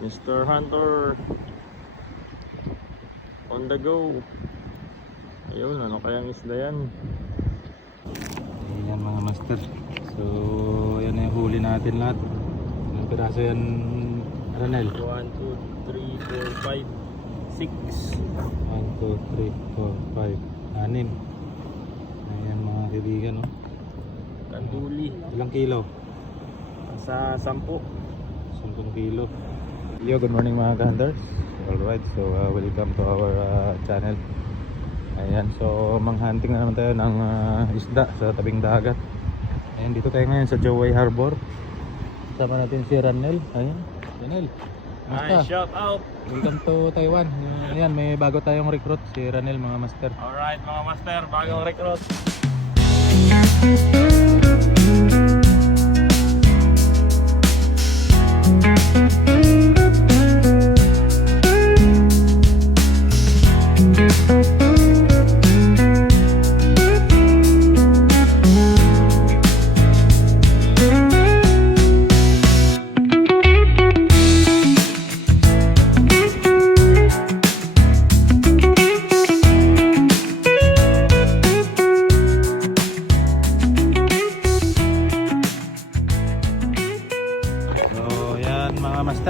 Mr. Hunter on the go. Ayun, ano kayang isda yan? Ayan mga master. So yan na yung huli natin lahat. Ilang piraso yan, Ranel? 1, 2, 3, 4, 5, 6. 1, 2, 3, 4, 5, 6. Ayan mga kaibigan, no? Kanduli. Ilang kilo? Sa 10. 10 kilo. Yo, good morning mga ka-hunters. Alright, so welcome to our channel. Ayan, so manghunting na naman tayo ng isda sa tabing dagat. Ayan, dito tayo ngayon sa Joway Harbor. Kasama natin si Ranel. Ayan, Ranel. Hi, shout out. Welcome to Taiwan. Ayan, may bago tayong recruit, si Ranel mga master. Alright mga master, bagong recruit.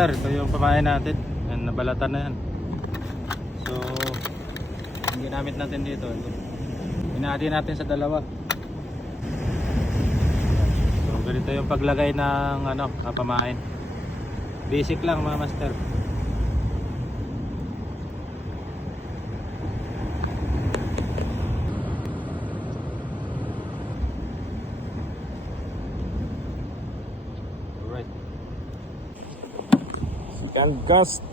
Ito yung pamain natin. Yan, nabalatan na yan. So ang ginamit natin dito, hinahati natin sa dalawa. So ganito yung paglagay ng pamain. Basic lang mga master. And gust.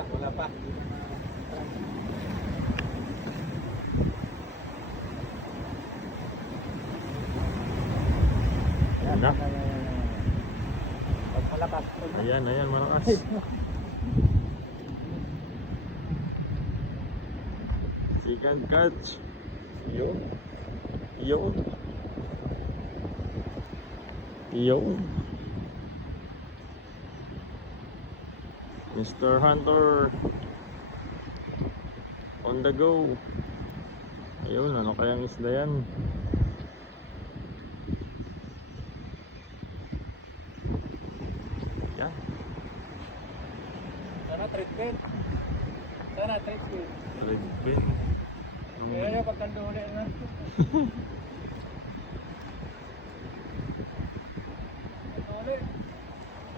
Wala pa. Ayan na. Pag malakas. Ayan, ayan, malakas. Second catch. Yo. Yo. Yo. Mr. Hunter on the go. Ayun, ano kayang isda yan? Yan. Sana treatment. Sana treatment. Red pin. Kaya yung pagkanduli na.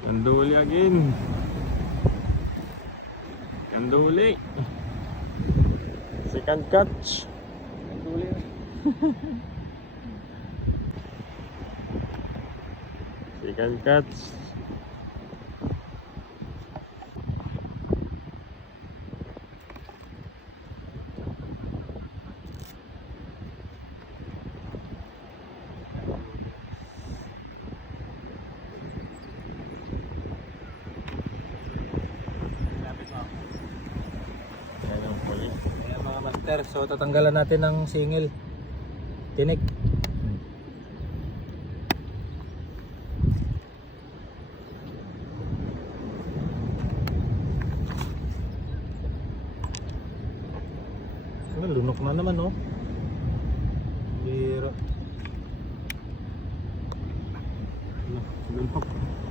Kanduli again. Kanduli. Second catch. Kanduli na. Second catch. Ayan ang huli. Ayan mga master, so tatanggalan natin ng singil. Tinik. Lunok na naman, oh. Biro.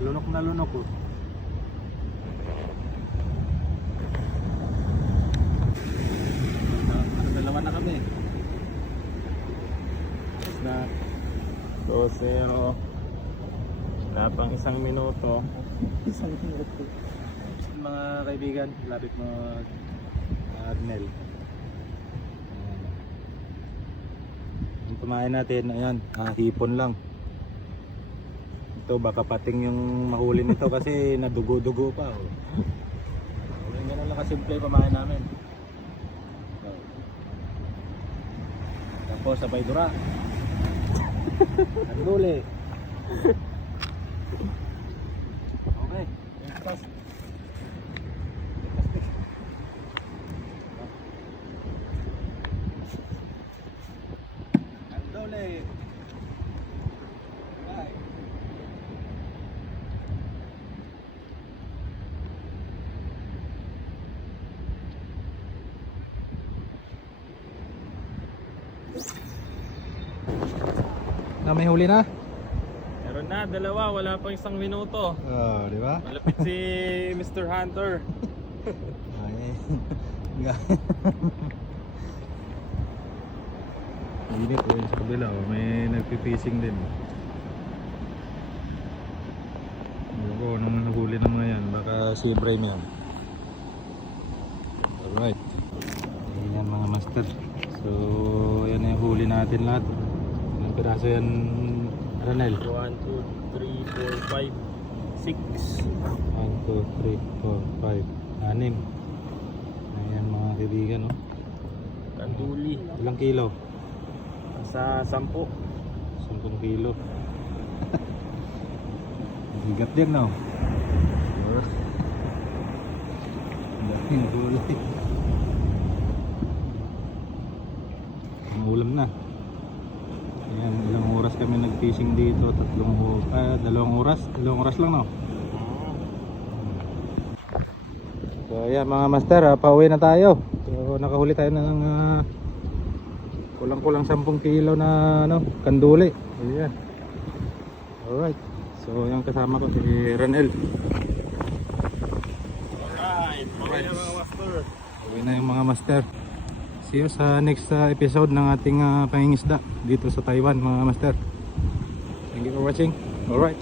Lunok na lunok, oh. 2-0. Wala pang 1 minuto. Mga kaibigan, lapit mo Arnel. Yung kumain natin, ayan, hipon lang. Ito baka pating yung mahuli nito kasi nadugo-dugo pa. Oh. Yung ganun lang kasimple yung pamain namin. Tapos sabay dura. Ang huli. Okay. Pass. Ang huli. Bye. Na may huli na? Meron na, dalawa. Wala pang 1 minuto. Oh, di ba? Malapit si Mr. Hunter. Ay. Init po yung sa kabila, oh. May nagpipising din. Ako, nung nahuli ng mga yan, baka si Ibrahim yan. Alright. Ayan mga master. So, yan yung huli natin lahat. Ilang piraso yan, Ranel? 1, 2, 3, 4, 5, 6. 1, 2, 3, 4, 5, 6. Ayan mga kaibigan, oh. Kanduli. Ilang kilo? Sa 10. 10 kilo. Bigat din, no? Daming gulay. Ang ulam na. Ayan, ilang oras kami nag-fishing dito? 2 oras? 2 oras lang, no? So ayan mga master, pauwi na tayo. So nakahuli tayo ng kulang-kulang 10 kilo na kanduli. Ayan. Alright. So yung kasama ko si Ranel. Alright. Okay na mga master. Pauwi na yung mga master. See you sa next episode ng ating pangingisda dito sa Taiwan mga master. Thank you for watching. Alright.